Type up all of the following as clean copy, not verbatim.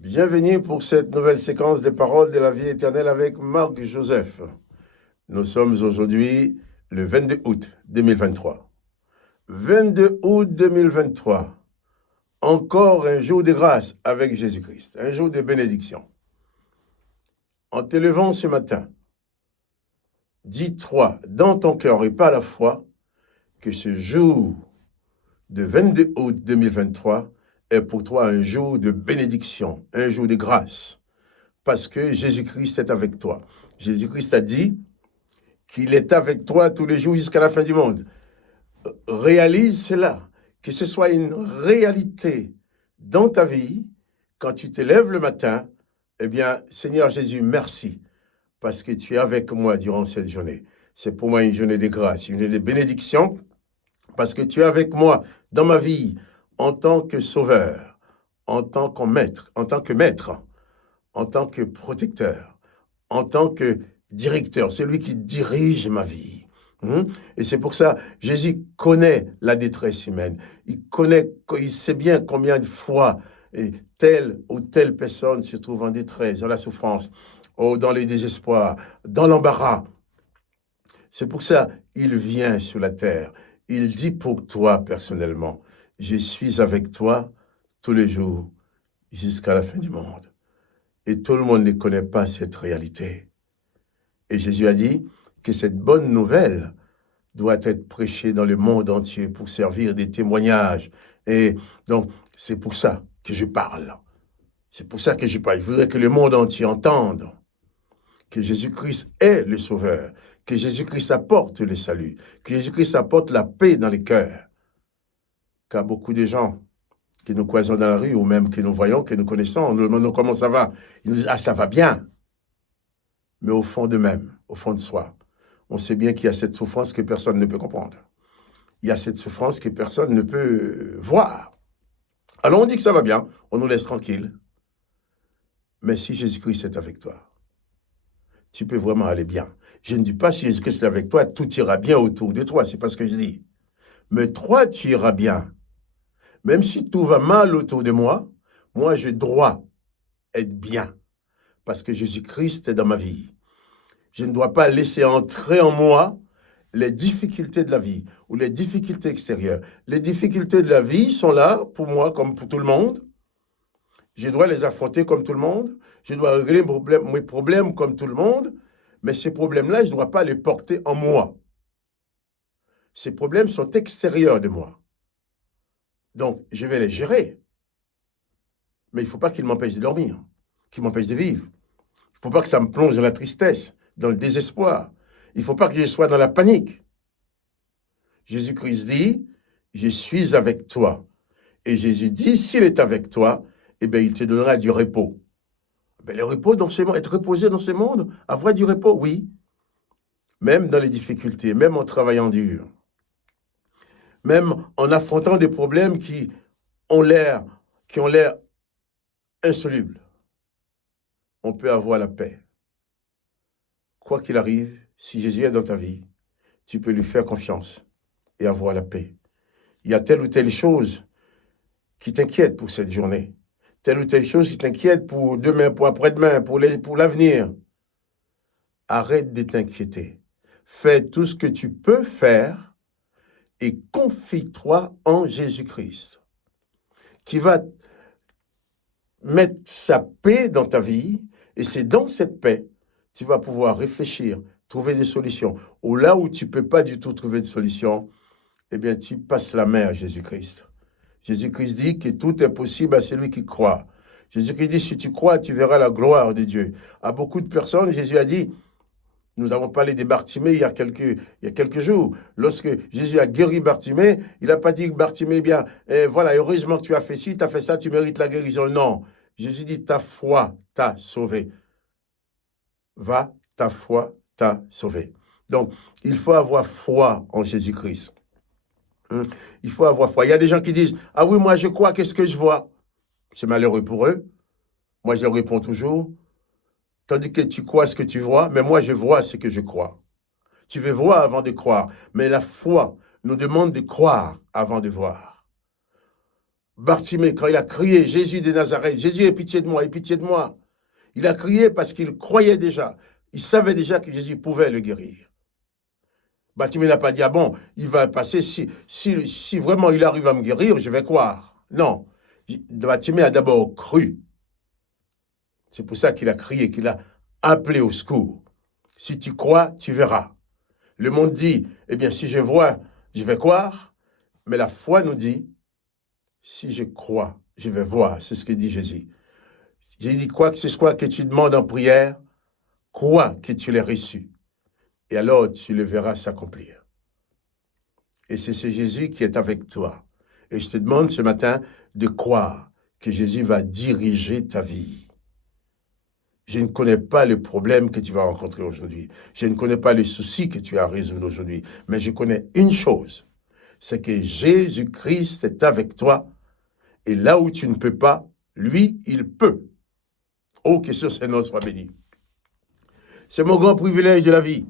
Bienvenue pour cette nouvelle séquence des paroles de la vie éternelle avec Marc Joseph. Nous sommes aujourd'hui le 22 août 2023. 22 août 2023. Encore un jour de grâce avec Jésus-Christ, un jour de bénédiction. En te levant ce matin, dis-toi dans ton cœur et par la foi que ce jour de 22 août 2023 est pour toi un jour de bénédiction, un jour de grâce, parce que Jésus-Christ est avec toi. Jésus-Christ a dit qu'il est avec toi tous les jours jusqu'à la fin du monde. Réalise cela, que ce soit une réalité dans ta vie, quand tu te lèves le matin, eh bien, Seigneur Jésus, merci, parce que tu es avec moi durant cette journée. C'est pour moi une journée de grâce, une journée de bénédiction, parce que tu es avec moi dans ma vie en tant que sauveur, en tant que maître, en tant que protecteur, en tant que directeur. C'est lui qui dirige ma vie. Et c'est pour ça, Jésus connaît la détresse humaine. Il sait bien combien de fois telle ou telle personne se trouve en détresse, dans la souffrance, ou dans le désespoir, dans l'embarras. C'est pour ça, il vient sur la terre. Il dit pour toi personnellement, je suis avec toi tous les jours jusqu'à la fin du monde. Et tout le monde ne connaît pas cette réalité. Et Jésus a dit que cette bonne nouvelle doit être prêchée dans le monde entier pour servir des témoignages. Et donc, c'est pour ça que je parle. C'est pour ça que je parle. Je voudrais que le monde entier entende que Jésus-Christ est le Sauveur, que Jésus-Christ apporte le salut, que Jésus-Christ apporte la paix dans les cœurs. Car beaucoup de gens qui nous croisons dans la rue, ou même que nous voyons, que nous connaissons, on nous demande comment ça va. Ils nous disent, ah, ça va bien. Mais au fond d'eux-mêmes, au fond de soi, on sait bien qu'il y a cette souffrance que personne ne peut comprendre. Il y a cette souffrance que personne ne peut voir. Alors on dit que ça va bien, on nous laisse tranquille. Mais si Jésus-Christ est avec toi, tu peux vraiment aller bien. Je ne dis pas si Jésus-Christ est avec toi, tout ira bien autour de toi, c'est pas ce que je dis. Mais toi, tu iras bien. Même si tout va mal autour de moi, moi, je dois être bien. Parce que Jésus-Christ est dans ma vie. Je ne dois pas laisser entrer en moi les difficultés de la vie ou les difficultés extérieures. Les difficultés de la vie sont là pour moi comme pour tout le monde. Je dois les affronter comme tout le monde. Je dois régler mes problèmes comme tout le monde. Mais ces problèmes-là, je ne dois pas les porter en moi. Ces problèmes sont extérieurs de moi. Donc, je vais les gérer. Mais il ne faut pas qu'ils m'empêchent de dormir, qu'ils m'empêchent de vivre. Il ne faut pas que ça me plonge dans la tristesse, dans le désespoir. Il ne faut pas que je sois dans la panique. Jésus-Christ dit, je suis avec toi. Et Jésus dit, s'il est avec toi, eh bien, il te donnera du repos. Mais le repos dans ce monde, être reposé dans ce monde, avoir du repos, oui. Même dans les difficultés, même en travaillant dur. Même en affrontant des problèmes qui ont l'air insolubles. On peut avoir la paix. Quoi qu'il arrive, si Jésus est dans ta vie, tu peux lui faire confiance et avoir la paix. Il y a telle ou telle chose qui t'inquiète pour cette journée, telle ou telle chose qui t'inquiète pour demain, pour après-demain, pour l'avenir. Arrête de t'inquiéter. Fais tout ce que tu peux faire et confie-toi en Jésus-Christ, qui va mettre sa paix dans ta vie, et c'est dans cette paix tu vas pouvoir réfléchir, trouver des solutions. Ou là où tu ne peux pas du tout trouver de solution, eh bien, tu passes la main à Jésus-Christ. Jésus-Christ dit que tout est possible à celui qui croit. Jésus-Christ dit, si tu crois, tu verras la gloire de Dieu. À beaucoup de personnes, Jésus a dit, nous avons parlé des Bartimée il y a quelques jours. Lorsque Jésus a guéri Bartimée, il n'a pas dit, Bartimée, bien, voilà, heureusement que tu as fait ci, tu as fait ça, tu mérites la guérison. Non. Jésus dit, ta foi t'a sauvé. Va, ta foi t'a sauvé. Donc, il faut avoir foi en Jésus-Christ. Il faut avoir foi. Il y a des gens qui disent, ah oui, moi je crois, qu'est-ce que je vois? C'est malheureux pour eux. Moi, je leur réponds toujours, tandis que tu crois ce que tu vois, mais moi, je vois ce que je crois. Tu veux voir avant de croire, mais la foi nous demande de croire avant de voir. Bartimée, quand il a crié, Jésus de Nazareth, Jésus, aie pitié de moi, aie pitié de moi. Il a crié parce qu'il croyait déjà. Il savait déjà que Jésus pouvait le guérir. Bartimée n'a pas dit, ah bon, il va passer, si vraiment il arrive à me guérir, je vais croire. Non. Bartimée a d'abord cru. C'est pour ça qu'il a crié, qu'il a appelé au secours. Si tu crois, tu verras. Le monde dit, eh bien, si je vois, je vais croire. Mais la foi nous dit, si je crois, je vais voir. C'est ce que dit Jésus. J'ai dit, quoi que ce soit que tu demandes en prière, crois que tu l'as reçu. Et alors, tu le verras s'accomplir. Et c'est ce Jésus qui est avec toi. Et je te demande ce matin de croire que Jésus va diriger ta vie. Je ne connais pas le problème que tu vas rencontrer aujourd'hui. Je ne connais pas les soucis que tu as à résoudre aujourd'hui. Mais je connais une chose, c'est que Jésus-Christ est avec toi. Et là où tu ne peux pas, lui, il peut. Oh, que sur ses noms soit béni. C'est mon grand privilège de la vie,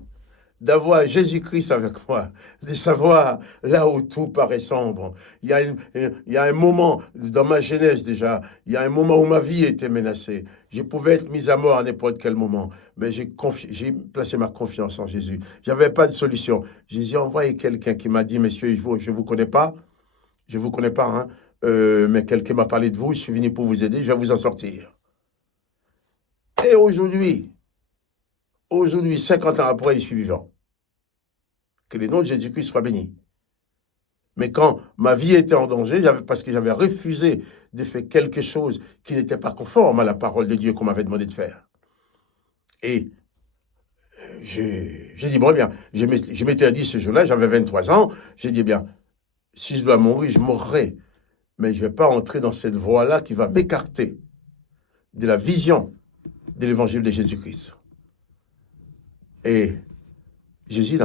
d'avoir Jésus-Christ avec moi, de savoir là où tout paraît sombre. Il y a un moment, dans ma jeunesse déjà, il y a un moment où ma vie était menacée. Je pouvais être mis à mort à n'importe quel moment, mais j'ai placé ma confiance en Jésus. Je n'avais pas de solution. Jésus a envoyé quelqu'un qui m'a dit, monsieur, je ne vous connais pas, hein, mais quelqu'un m'a parlé de vous, je suis venu pour vous aider, je vais vous en sortir. Et aujourd'hui, 50 ans après, je suis vivant. Que le nom de Jésus-Christ soit béni. Mais quand ma vie était en danger, parce que j'avais refusé de faire quelque chose qui n'était pas conforme à la parole de Dieu qu'on m'avait demandé de faire. Et j'ai dit, bon, bien, je m'étais dit ce jour-là, j'avais 23 ans, j'ai dit, bien, si je dois mourir, je mourrai. Mais je ne vais pas entrer dans cette voie-là qui va m'écarter de la vision de l'évangile de Jésus-Christ. Et Jésus,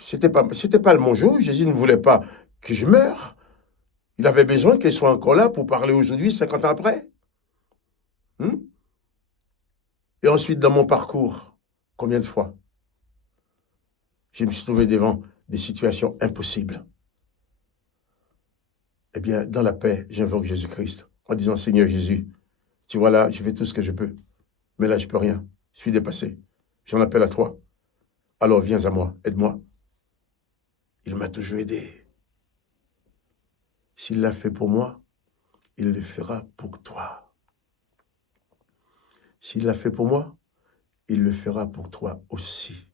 c'était pas le bon jour. Jésus ne voulait pas que je meure. Il avait besoin qu'elle soit encore là pour parler aujourd'hui, 50 ans après. Et ensuite, dans mon parcours, combien de fois je me suis trouvé devant des situations impossibles. Eh bien, dans la paix, j'invoque Jésus-Christ en disant, Seigneur Jésus, tu vois là, je fais tout ce que je peux. Mais là, je ne peux rien. Je suis dépassé. J'en appelle à toi. Alors viens à moi, aide-moi. Il m'a toujours aidé. S'il l'a fait pour moi, il le fera pour toi. S'il l'a fait pour moi, il le fera pour toi aussi.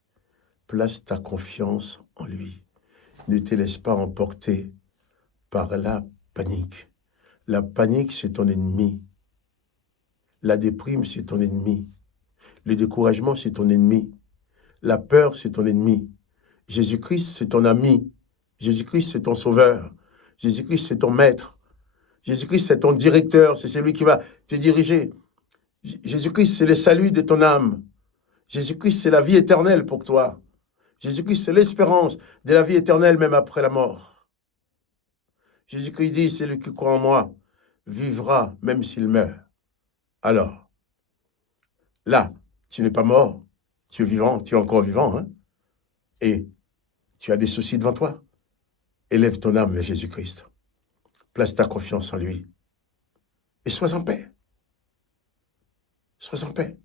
Place ta confiance en lui. Ne te laisse pas emporter par la panique. La panique, c'est ton ennemi. La déprime, c'est ton ennemi. Le découragement, c'est ton ennemi. La peur, c'est ton ennemi. Jésus-Christ, c'est ton ami. Jésus-Christ, c'est ton sauveur. Jésus-Christ, c'est ton maître. Jésus-Christ, c'est ton directeur. C'est celui qui va te diriger. Jésus-Christ, c'est le salut de ton âme. Jésus-Christ, c'est la vie éternelle pour toi. Jésus-Christ, c'est l'espérance de la vie éternelle même après la mort. Jésus-Christ dit, celui qui croit en moi vivra même s'il meurt. Alors, là, tu n'es pas mort, tu es vivant, tu es encore vivant, hein? Et tu as des soucis devant toi. Élève ton âme vers Jésus-Christ. Place ta confiance en lui. Et sois en paix. Sois en paix.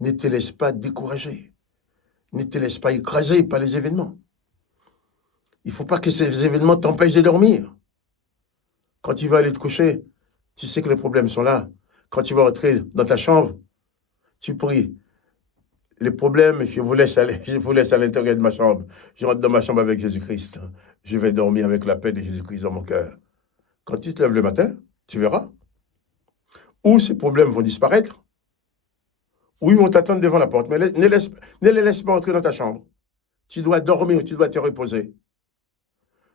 Ne te laisse pas décourager. Ne te laisse pas écraser par les événements. Il ne faut pas que ces événements t'empêchent de dormir. Quand tu vas aller te coucher, tu sais que les problèmes sont là. Quand tu vas rentrer dans ta chambre, tu pries. Les problèmes, je vous laisse à l'intérieur de ma chambre. Je rentre dans ma chambre avec Jésus-Christ. Je vais dormir avec la paix de Jésus-Christ dans mon cœur. Quand tu te lèves le matin, tu verras. Ou ces problèmes vont disparaître, ou ils vont t'attendre devant la porte. Mais ne les laisse pas entrer dans ta chambre. Tu dois dormir, tu dois te reposer.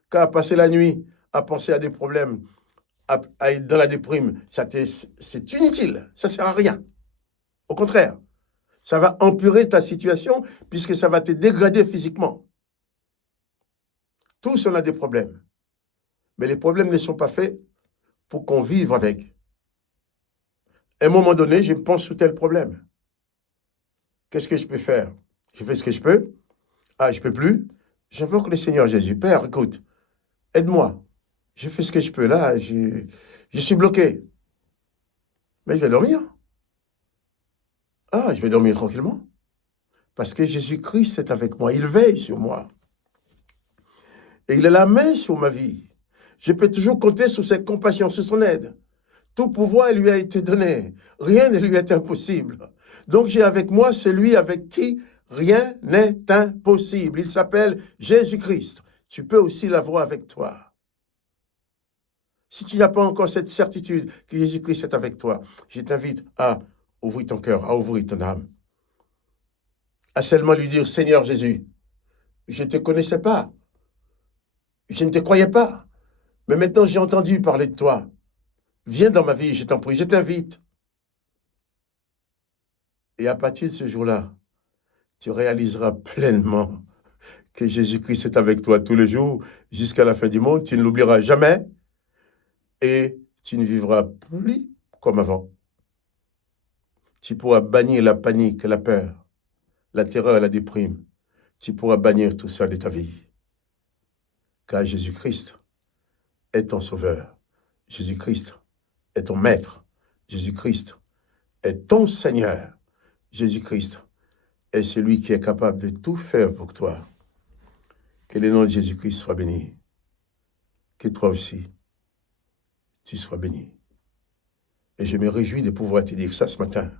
Car passer la nuit à penser à des problèmes, à être dans la déprime, c'est inutile. Ça ne sert à rien. Au contraire, ça va empirer ta situation puisque ça va te dégrader physiquement. Tous on a des problèmes. Mais les problèmes ne sont pas faits pour qu'on vive avec. À un moment donné, je pense sous tel problème. Qu'est-ce que je peux faire? Je fais ce que je peux. Ah, je ne peux plus. J'invoque le Seigneur Jésus. Père, écoute, aide-moi. Je fais ce que je peux là. Je Je suis bloqué. Mais je vais dormir. Ah, je vais dormir tranquillement. Parce que Jésus-Christ est avec moi. Il veille sur moi. Et il a la main sur ma vie. Je peux toujours compter sur sa compassion, sur son aide. Tout pouvoir lui a été donné. Rien ne lui est impossible. Donc j'ai avec moi celui avec qui rien n'est impossible. Il s'appelle Jésus-Christ. Tu peux aussi l'avoir avec toi. Si tu n'as pas encore cette certitude que Jésus-Christ est avec toi, je t'invite à ouvrir ton cœur, à ouvrir ton âme. À seulement lui dire, Seigneur Jésus, je ne te connaissais pas. Je ne te croyais pas. Mais maintenant j'ai entendu parler de toi. Viens dans ma vie, je t'en prie, je t'invite. Et à partir de ce jour-là, tu réaliseras pleinement que Jésus-Christ est avec toi tous les jours jusqu'à la fin du monde. Tu ne l'oublieras jamais et tu ne vivras plus comme avant. Tu pourras bannir la panique, la peur, la terreur, la déprime. Tu pourras bannir tout ça de ta vie. Car Jésus-Christ est ton sauveur. Jésus-Christ est ton maître. Jésus-Christ est ton Seigneur. Jésus-Christ est celui qui est capable de tout faire pour toi. Que le nom de Jésus-Christ soit béni. Que toi aussi, tu sois béni. Et je me réjouis de pouvoir te dire ça ce matin.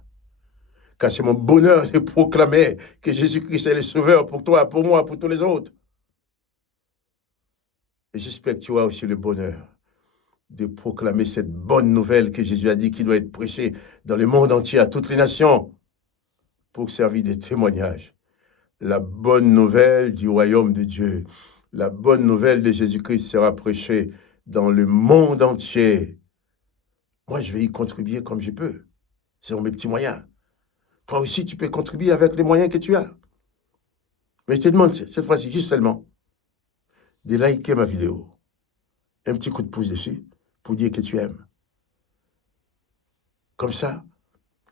Car c'est mon bonheur de proclamer que Jésus-Christ est le sauveur pour toi, pour moi, pour tous les autres. Et j'espère que tu as aussi le bonheur de proclamer cette bonne nouvelle que Jésus a dit qui doit être prêchée dans le monde entier, à toutes les nations, pour servir de témoignage. La bonne nouvelle du royaume de Dieu, la bonne nouvelle de Jésus-Christ sera prêchée dans le monde entier. Moi, je vais y contribuer comme je peux. C'est mes petits moyens. Toi aussi, tu peux contribuer avec les moyens que tu as. Mais je te demande cette fois-ci juste seulement de liker ma vidéo. Un petit coup de pouce dessus pour dire que tu aimes. Comme ça,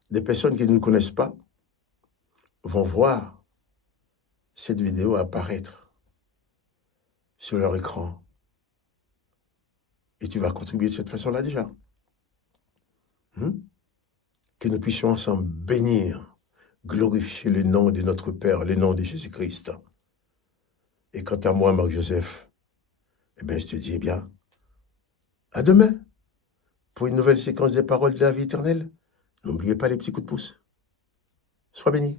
des personnes qui ne nous connaissent pas vont voir cette vidéo apparaître sur leur écran. Et tu vas contribuer de cette façon-là déjà. Que nous puissions ensemble bénir, glorifier le nom de notre Père, le nom de Jésus-Christ. Et quant à moi, Marc-Joseph, je te dis, bien, à demain, pour une nouvelle séquence des paroles de la vie éternelle. N'oubliez pas les petits coups de pouce. Sois béni.